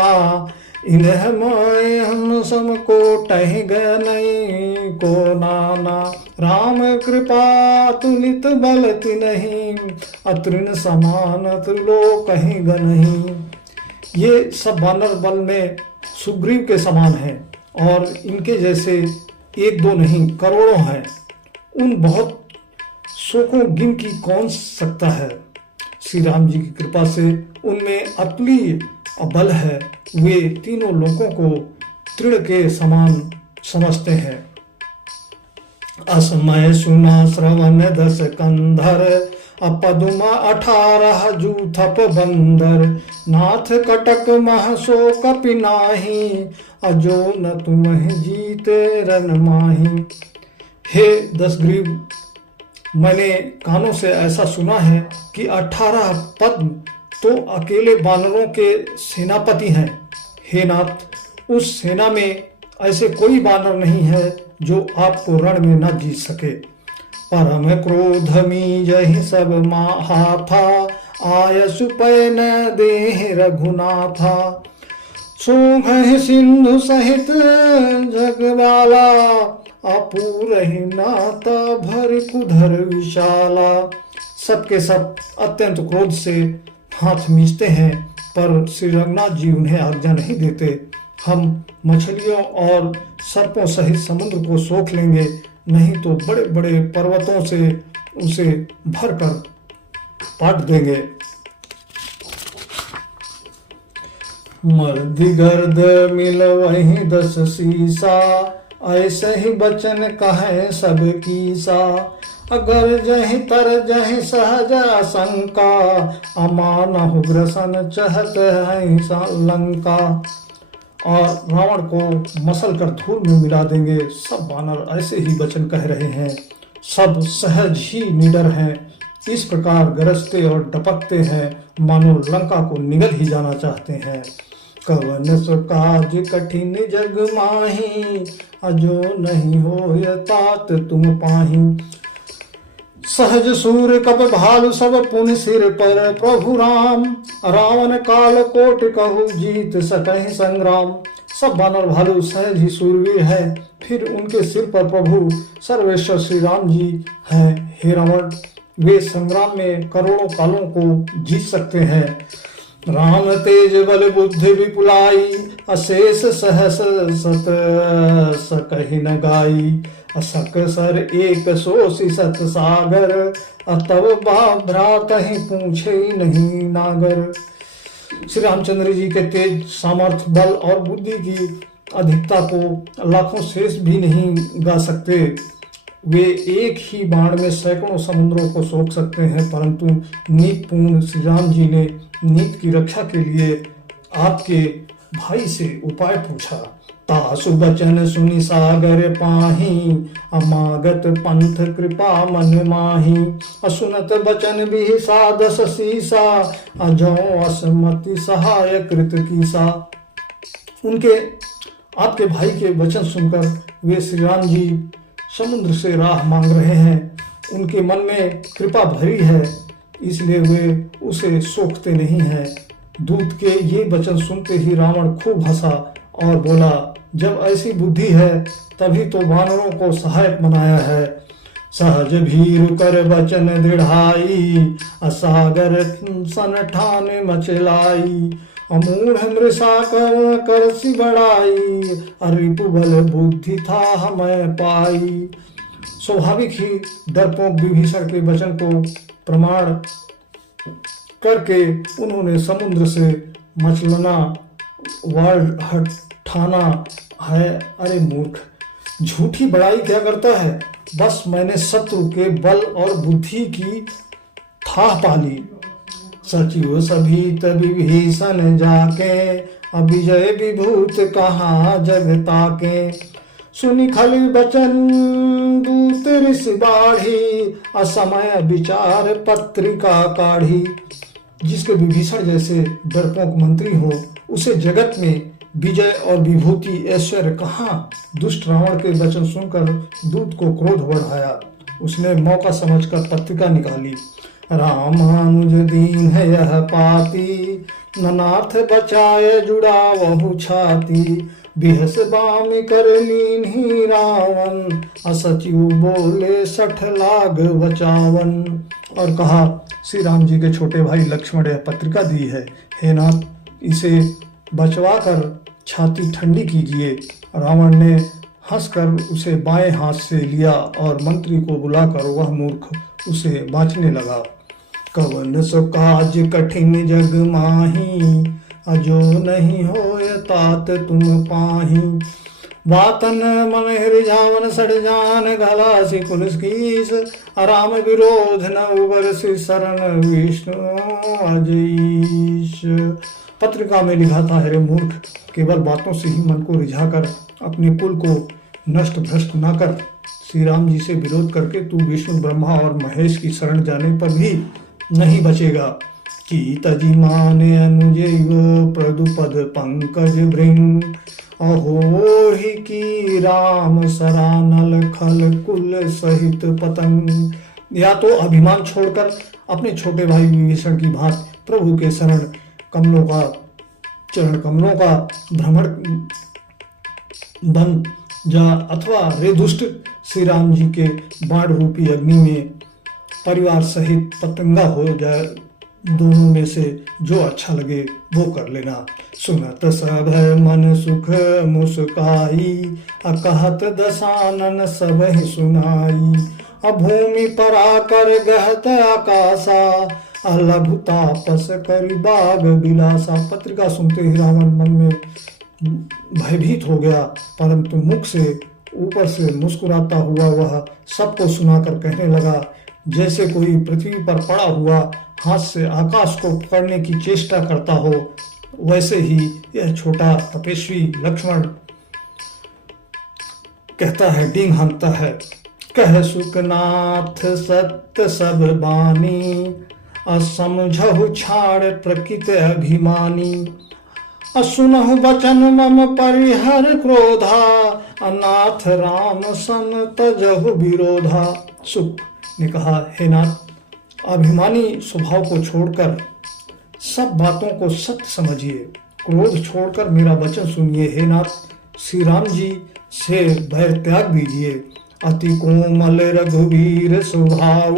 इन्ह मोय हम सम को टह नहीं को नाना। राम कृपा तुलित बल तिन्हि, अतृण समान त्रिलोक कहीं गनहि। ये सब वानर बल में सुग्रीव के समान हैं और इनके जैसे एक दो नहीं करोड़ों हैं। उन बहुत शोकों गिन की कौन सकता है। श्री राम जी की कृपा से उनमें अतुल्य बल है। वे तीनों लोगों को तृण के समान समझते हैं। असमय सुना श्रवण दस कंधर, अपदुमा 18 जूथप बंदर। नाथ कटक मह सो कपि नाही, अजो न तुमहि जीते रन माही। हे दशग्रीव, मैंने कानों से ऐसा सुना है कि 18 पद्म तो अकेले वानरों के सेनापति हैं। हे नाथ, उस सेना में ऐसे कोई वानर नहीं है जो आपको रण में न जीत सके। परम क्रोध मी जहि सब महाथा, आय सुपय न देह रघुनाथा। सोघहि सिंधु सहित जगवाला, अपूरहि नाता भर कुधर विशाला। सबके सब अत्यंत क्रोध से हाथ मीचते हैं, पर श्री रघुनाथ जी उन्हें आज्ञा नहीं देते। हम मछलियों और सर्पों सहित समुद्र को सोख लेंगे, नहीं तो बड़े बड़े पर्वतों से उसे भर कर पाट देंगे। मर्दि गर्द मिल वही 10 सीसा, ऐसे ही बचन कहे सब कीसा। अगर जहि तर जहि सहज आशंका, अमान उग्रसन चहत है लंका। और रावण को मसल कर धूल में मिला देंगे। सब वानर ऐसे ही वचन कह रहे हैं, सब सहज ही निडर हैं। इस प्रकार गरजते और डपकते हैं, मानो लंका को निगल ही जाना चाहते हैं। कवन सो काज कठिन जग माही, अजो नहीं होय तात तुम पाही। सहज सूर कप भालु सब पुन सिर पर, प्रभु राम रावण काल कोट कहु जीत सकहि संग्राम। सब वानर भालू सहज ही सूरवीर है, फिर उनके सिर पर प्रभु सर्वेश्वर श्री राम जी हैं। हे रावण, वे संग्राम में करोड़ों कालों को जीत सकते हैं। राम तेज बल बुद्धि विपुलाई, अशेष सहस सत सकहि न गाई। असक सर एक सोसी सत सागर, अतव भ्रात ही पूछे नहीं नागर। श्री रामचंद्र जी के तेज सामर्थ्य बल और बुद्धि की अधिकता को लाखों शेष भी नहीं गा सकते। वे एक ही बाण में सैकड़ों समुद्रों को सोख सकते हैं, परंतु नीतिपूर्ण श्री राम जी ने नीति की रक्षा के लिए आपके भाई से उपाय पूछा। तासु बचन सुनि सागर पाही, अमागत पंथ कृपा मन माही। असुनत बचन भी सादस सीसा, अजो असमति सहाय कृत कीसा। उनके आपके भाई के वचन सुनकर वे श्री राम जी समुद्र से राह मांग रहे हैं। उनके मन में कृपा भरी है, इसलिए वे उसे सोखते नहीं हैं। दूत के ये वचन सुनते ही रावण खूब हंसा और बोला, जब ऐसी बुद्धि है तभी तो वानरों को सहायक बनाया है। सहज भीरु कर वचन दृढ़ाई, असागर सन ठान मचलाई। अमूढ़ मृषा कर सी बड़ाई, अरिपु बल बुद्धि था हमें पाई। स्वाभाविक ही डरपोक विभीषण के वचन को प्रमाण करके उन्होंने समुद्र से मचलना वाड़ ठाना है। अरे मूर्ख, झूठी बड़ाई क्या करता है। बस मैंने शत्रु के बल और बुद्धि की थाह पाली। सचिव सभी तभी भीषण जाके, अभिजय विभूत कहाँ जगता के। सुनि खल बचन दूत ऋषि बाढ़ी, असमय विचार पत्रिका काढ़ी। जिसके विभीषण जैसे डरपोक मंत्री हो, उसे जगत में विजय और विभूति ऐश्वर्य कहाँ। दुष्ट रावण के वचन सुनकर दूत को क्रोध बढ़ाया। उसने मौका समझकर पत्रिका निकाली। रामानुज दीन है यह पापी, ननाथ बचाए जुड़ा वहु छाती। बिहस बाम कर लीन ही रावण, असचिव बोले 60 लाख बचावन। और कहा, श्री राम जी के छोटे भाई लक्ष्मण यह पत्रिका दी है, हे नाथ इसे बचवा कर छाती ठंडी कीजिए। रावण ने हंसकर उसे बाएं हाथ से लिया और मंत्री को बुलाकर वह मूर्ख उसे बांटने लगा। कवन सो काज कठिन जग माही, अजो नहीं होय तात तुम पाही। वातन मन हृजावन सड़ जान, गला से कुलस कीस। राम विरोध न उबरस शरण, विष्णु अजीश। पत्रिका में लिखा था, अरे मूर्ख, केवल बातों से ही मन को रिझाकर अपने कुल को नष्ट भ्रष्ट न कर। श्री राम जी से विरोध करके तू विष्णु ब्रह्मा और महेश की शरण जाने पर भी नहीं बचेगा। की तजी माने अनुजैव प्रदुपद पंकज भृंग, अहो ही की राम सरानल खल कुल सहित पतंग। या तो अभिमान छोड़कर अपने छोटे भाई विभीषण की भांति प्रभु के चरण कमलों का भ्रमण बन जा, अथवा रे दुष्ट श्री राम जी के बाण रूपी अग्नि में परिवार सहित पतंगा हो जाए। दोनों में से जो अच्छा लगे वो कर लेना। सुनत सब मन सुख मुस्काई, अकहत दसानन सब ही सुनाई। अभूमि पर आकर गहत आकाशा, अलघु तापस करी बाग बिलासा। पत्रिका सुनते ही रावण मन में भयभीत हो गया, परंतु मुख से ऊपर से मुस्कुराता हुआ वह सबको सुनाकर कहने लगा, जैसे कोई पृथ्वी पर पड़ा हुआ हाथ से आकाश को पकड़ने की चेष्टा करता हो, वैसे ही यह छोटा तपस्वी लक्ष्मण कहता है, डींग हाँकता है। कह सुखनाथ सत्य सब बानी, असमझहु छाड़ प्रकृत अभिमानी। असुनहु बचन मम परिहर क्रोधा, अनाथ राम सन तजहु विरोधा। सुख ने कहा, हे नाथ, अभिमानी स्वभाव को छोड़कर सब बातों को सत्य समझिए। क्रोध छोड़कर मेरा वचन सुनिए। हे नाथ, श्री राम जी से भय त्याग दीजिए। अति कोमल रघुवीर स्वभाव,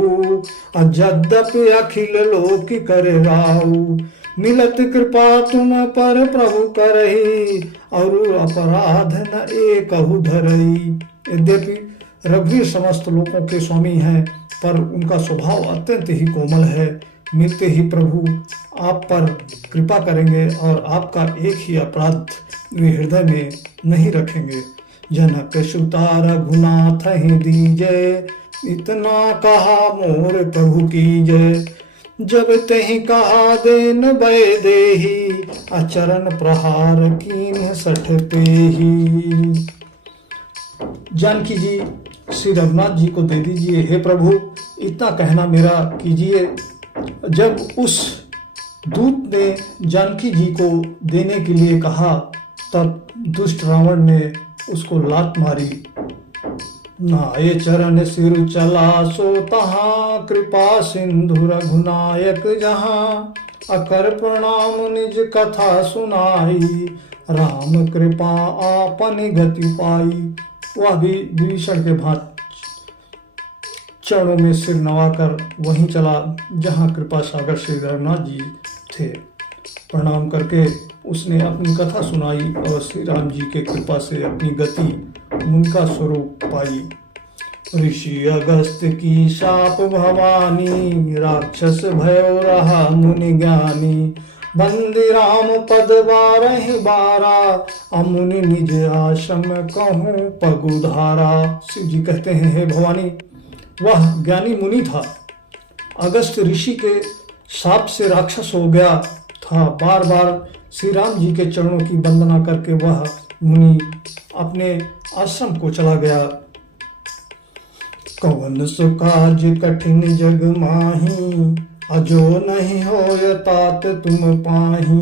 अजद्यपि अखिल लोक कर राऊ। मिलत कृपा तुम पर प्रभु करही, और अपराध न एकहु धरई। यद्यपि रघुवीर समस्त लोकों के स्वामी हैं, पर उनका स्वभाव अत्यंत ही कोमल है। मिलते ही प्रभु आप पर कृपा करेंगे और आपका एक ही अपराध वे हृदय में नहीं रखेंगे। जनक सुता रघुनाथ ही दीजय, इतना कहा मोर प्रभु कीजय। जब तही कहा देन भय देही, अचरण प्रहार कीन सठ पेही। जानकी जी श्री रघुनाथ जी को दे दीजिए। हे प्रभु, इतना कहना मेरा कीजिए। जब उस दूत ने जानकी जी को देने के लिए कहा, तब दुष्ट रावण ने उसको लात मारी। नाय चरण सिर चला सो तहाँ, कृपा सिंधु रघुनायक जहाँ। अकर प्रणाम निज कथा सुनाई, राम कृपा आपन गति पाई। वह भी विभीषण के भांति चरणों में सिर नवाकर वहीं चला जहां कृपा सागर श्री रघुनाथ जी थे। प्रणाम करके उसने अपनी कथा सुनाई और श्री राम जी के कृपा से अपनी गति उनका स्वरूप पाई। ऋषि अगस्त की शाप भवानी, राक्षस भयो रहा मुनि ज्ञानी। बंदी राम पद 12 अमुनि निज आश्रम कहूँ पगुधारा। शिव जी कहते हैं, हे भवानी, वह ज्ञानी मुनि था। अगस्त ऋषि के साप से राक्षस हो गया था। बार बार श्री राम जी के चरणों की वंदना करके वह मुनि अपने आश्रम को चला गया। कवन सो काज कठिन जग माही, अजो नहीं होय तात तुम पाही।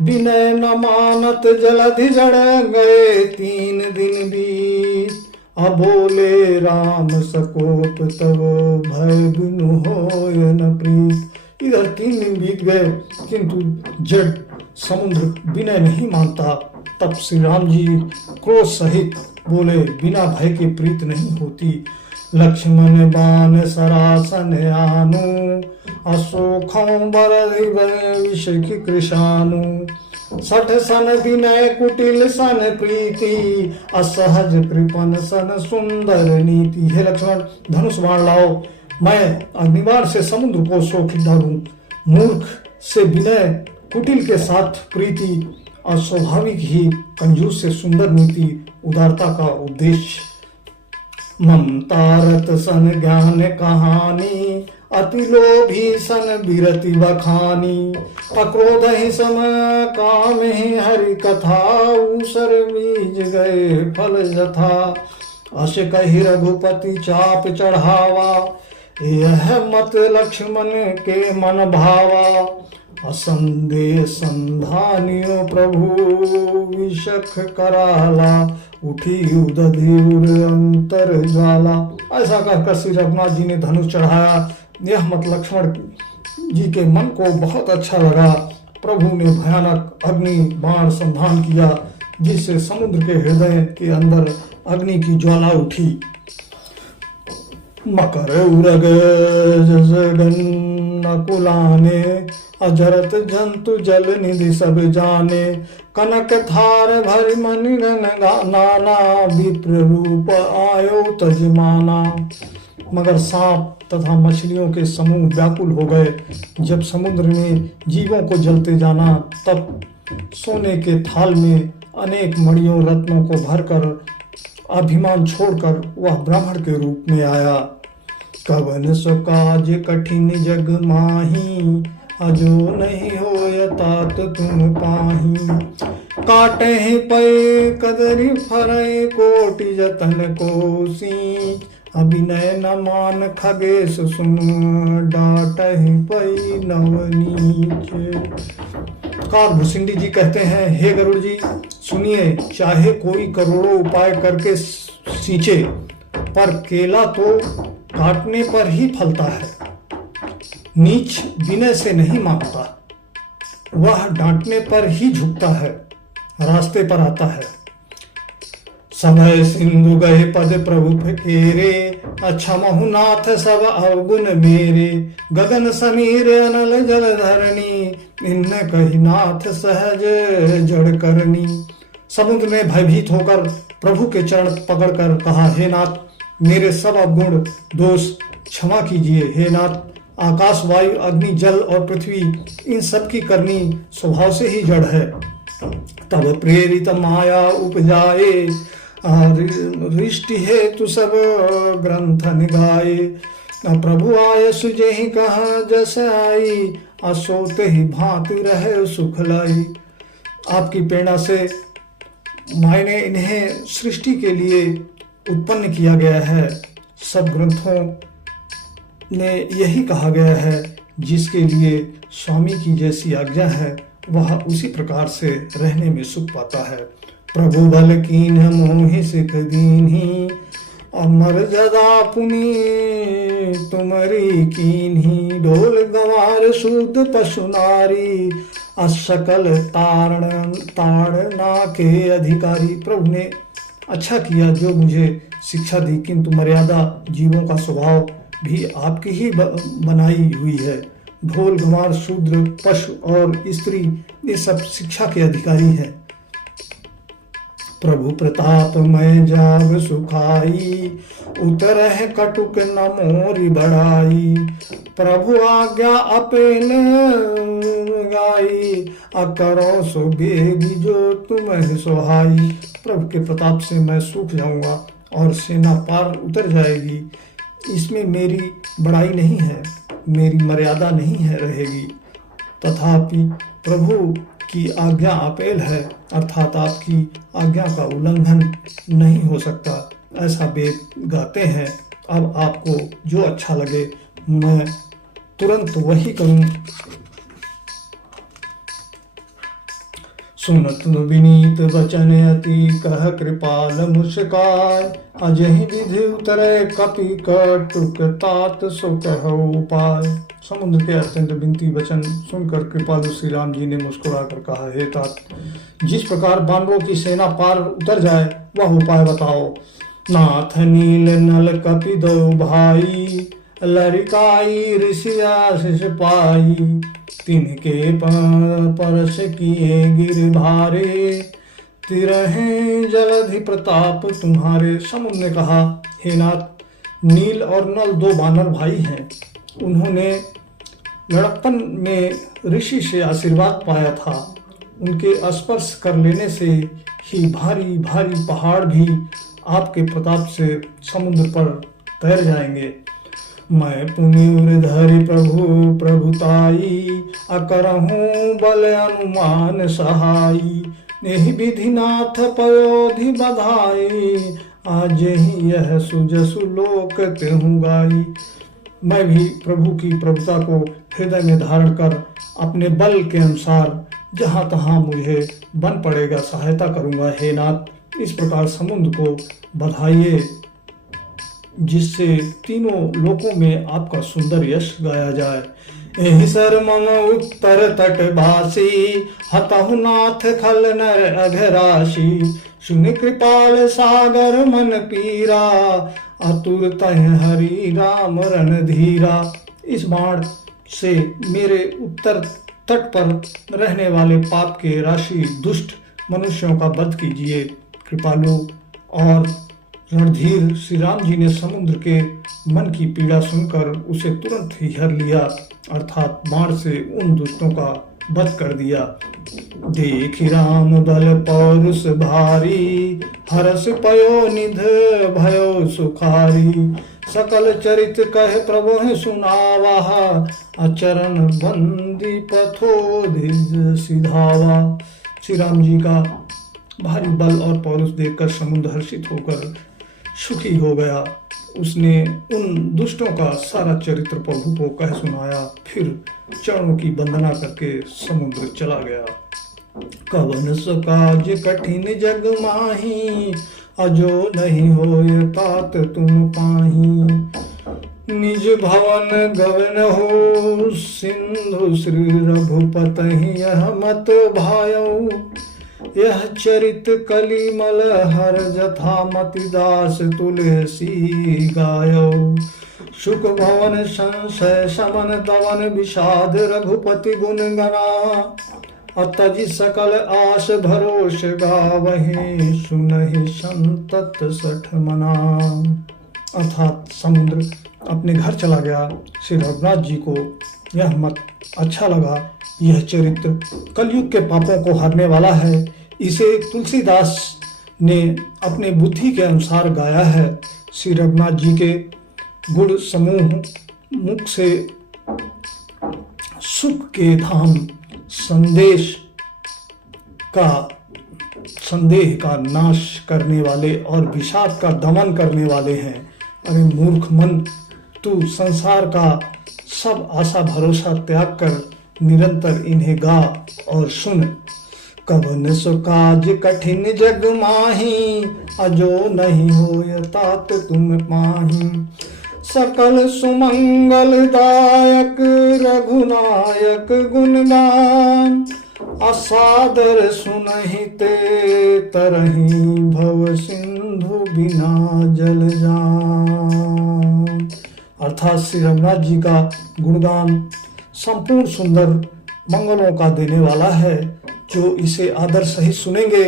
विनय न मानत जलधि जड़ गए, 3 दिन बीत अबोले राम सकोप तब भय बिनु होय न प्रीत। इधर 3 दिन बीत गए किंतु जड़ समुद्र विनय नहीं मानता। तब श्री राम जी क्रोध सहित बोले, बिना भय के प्रीत नहीं होती। लक्ष्मण बाण सरासन आनु, अशोखं बरधि विष की कृषानु। 60 सन विनय कुटिल सन प्रीति, असहज कृपन सन सुंदर नीति। हे लक्ष्मण, धनुष बाण लाओ, मैं अग्निबाण से समुद्र को सोख डालूं। मूर्ख से विनय, कुटिल के साथ प्रीति, अस्वाभाविक ही कंजूस से सुंदर नीति, उदारता का उद्देश्य। ममतारत सन ज्ञान कहानी, अति लोभी सन बिरति बखानी। अक्रोध ही सम काम ही हरि कथा, ऊसर बीज गए फल जथा। अश कहि रघुपति चाप चढ़ावा, यह मत लक्ष्मण के मन भावा। असंदेह संधानियो प्रभु, विशख कराला, उठी उदधि उर अंतर ज्वाला। ऐसा कहकर श्री रघुनाथ जी ने धनुष चढ़ाया। यह मत लक्ष्मण जी के मन को बहुत अच्छा लगा। प्रभु ने भयानक अग्नि बाण संधान किया, जिससे समुद्र के हृदय के अंदर अग्नि की ज्वाला उठी। मकर उरग नकुलाने, अजरत जंतु जल निधि सब जाने। कनक थार भरि मणि नाना, विप्र रूप आयो तजमाना। मगर सांप तथा मछलियों के समूह व्याकुल हो गए। जब समुद्र में जीवों को जलते जाना, तब सोने के थाल में अनेक मणियों रत्नों को भरकर अभिमान छोड़कर वह ब्राह्मण के रूप में आया। कवन सो काज कठिन जग माही, अजो नहीं होय तात तुम पाही। काटे ही पै कदरी फरई, कोटि जतन कोसी। अभिनय न मान खगेश सुन, डांट ही पै नवनीच। कार भुसिंडी जी कहते हैं, हे गरुड़ जी सुनिए, चाहे कोई करोड़ों उपाय करके सींचे, पर केला तो काटने पर ही फलता है। नीच विनय से नहीं मांगता, वह डांटने पर ही झुकता है, रास्ते पर आता है। समय सिंधु गए पद प्रभु फेरे, अच्छा महुनाथ सब अवगुण मेरे। गगन समीर अनल जल धरणी, इन्न कही नाथ सहज जड़ करनी। समुद्र ने भयभीत होकर प्रभु के चरण पकड़कर कहा, हे नाथ, मेरे सब अवगुण दोष क्षमा कीजिए। हे नाथ, आकाश वायु अग्नि जल और पृथ्वी, इन सब की करनी स्वभाव से ही जड़ है। तब प्रेरित माया उपजाए, रिष्टि हेतु सब ग्रंथन गाए। प्रभु आय सुजे ही कहा जस आई, असोत ही भांति रहे सुख लाई। आपकी प्रेरणा से मायने इन्हें सृष्टि के लिए उत्पन्न किया गया है। सब ग्रंथों ने यही कहा गया है, जिसके लिए स्वामी की जैसी आज्ञा है, वह उसी प्रकार से रहने में सुख पाता है। प्रभु बल कीन मोहि सिख दीन्ही, अमर जदा पुनि तुमरी कीन्ही। ढोल गंवार शुद्ध पशु नारी, असकल ताड़ना के अधिकारी। प्रभु ने अच्छा किया जो मुझे शिक्षा दी, किंतु मर्यादा जीवों का स्वभाव भी आपकी ही बनाई हुई है। ढोल गंवार शूद्र पशु और स्त्री ये सब शिक्षा के अधिकारी हैं। प्रभु प्रताप मैं जाग सुखाई, उतरह कटुक न मोरी बढ़ाई। प्रभु आज्ञा अपेन गाई, अकरो सो बेगी जो तुम्हें सोहाई। प्रभु के प्रताप से मैं सूख जाऊंगा और सेना पार उतर जाएगी, इसमें मेरी बड़ाई नहीं है। मेरी मर्यादा नहीं है रहेगी, तथापि प्रभु की आज्ञा अपेल है, अर्थात आपकी आज्ञा का उल्लंघन नहीं हो सकता, ऐसा वेद गाते हैं। अब आपको जो अच्छा लगे मैं तुरंत वही करूं। सुनत विनीत वचन अति कह कृपाल मुस्काय, अजहि विधि उतरे कपि कटुक तात सो कहो उपाय। समुद्र के अत्यंत विनती वचन सुनकर कृपालु श्री राम जी ने मुस्कुराकर कहा, हे तात, जिस प्रकार बानरों की सेना पार उतर जाए वह उपाय बताओ। नाथ नील नल कपि दो भाई, लरिकाई ऋषिया शिष पाई, तिनके परस किए गिर भारे, तिरहे जलधि प्रताप तुम्हारे। समुद्र ने कहा, हे नाथ, नील और नल दो बानर भाई हैं। उन्होंने लड़कपन में ऋषि से आशीर्वाद पाया था। उनके स्पर्श कर लेने से ही भारी भारी पहाड़ भी आपके प्रताप से समुद्र पर तैर जाएंगे। मैं पुण्य धरि प्रभु प्रभुताई, अकरहूँ बल अनुमान सहाई, यही विधि नाथ पयोधि बधाई, आज ही यह सुजसु लोक तेहु गाई। मैं भी प्रभु की प्रभुता को हृदय में धारण कर अपने बल के अनुसार जहाँ तहाँ मुझे बन पड़ेगा सहायता करूँगा। हे नाथ, इस प्रकार समुद्र को बधाइए, जिससे तीनों लोकों में आपका सुंदर यश गाया जाए। एहि सर मम उत्तर तट भासी, हतहु नाथ खल नर अघराशी, सुनि कृपाल सागर मन पीरा, अतुर तह हरि राम रणधीरा। इस बाण से मेरे उत्तर तट पर रहने वाले पाप के राशि दुष्ट मनुष्यों का वध कीजिए। कृपालु और रणधीर श्री राम जी ने समुद्र के मन की पीड़ा सुनकर उसे तुरंत ही हर लिया, अर्थात बाण से उन दुष्टों का वध कर दिया। देख राम बल पौरुष भारी, हरस पयो निध भयो सुखारी, सकल चरित कहे प्रभु सुनावा, अचरण बंदी पथोधिज सिधावा। श्री राम जी का भारी बल और पौरुष देखकर समुद्र हर्षित होकर सुखी हो गया। उसने उन दुष्टों का सारा चरित्र प्रभु को कह सुनाया, फिर चरणों की वंदना करके समुद्र चला गया। कवन सो काज कठिन जग माही, अजो नहीं होय तात तुम पाही, निज भवन गवन हो सिंधु श्री रघुपति यह मत भायौ, यह चरित कलिमल हर जथा मति दास तुलसी गायो, सुख भवन संशय समन दवन विषाद रघुपति गुण गना, अतजि सकल आस भरोस गावहि, सुनहि संतत सठ मना। अर्थात समुद्र अपने घर चला गया। श्री रघुनाथ जी को यह मत अच्छा लगा, यह चरित्र कलयुग के पापों को हरने वाला है। इसे तुलसीदास ने अपने बुद्धि के अनुसार गाया है। श्री रघुनाथ जी के गुण समूह मुख से सुख के धाम संदेह का नाश करने वाले और विषाद का दमन करने वाले हैं। अरे मूर्ख मन, तू संसार का सब आशा भरोसा त्याग कर निरंतर इन्हें गा और सुन। कवन सो काज कठिन जग माही, अजो नहीं होय तात तुम पाही, सकल सुमंगल दायक रघुनायक गुणगान, असादर सुनहि ते तरहि भव सिंधु बिना जल जान। अर्थात श्री रघुनाथ जी का गुणगान संपूर्ण सुंदर मंगलों का देने वाला है। जो इसे आदर सहित सुनेंगे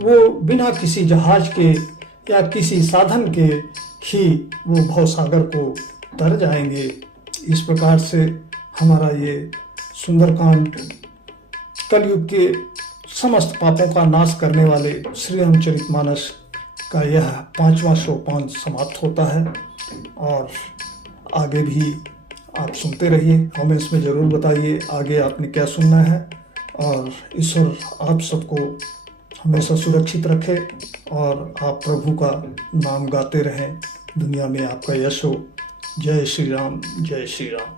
वो बिना किसी जहाज के या किसी साधन के ही वो भवसागर को तर जाएंगे। इस प्रकार से हमारा ये सुंदरकांड कलयुग के समस्त पापों का नाश करने वाले श्री रामचरितमानस का यह 5वां सोपान समाप्त होता है। और आगे भी आप सुनते रहिए, कमेंट्स में ज़रूर बताइए आगे आपने क्या सुनना है। और ईश्वर आप सबको हमेशा सुरक्षित रखे और आप प्रभु का नाम गाते रहें, दुनिया में आपका यश हो। जय श्री राम, जय श्री राम।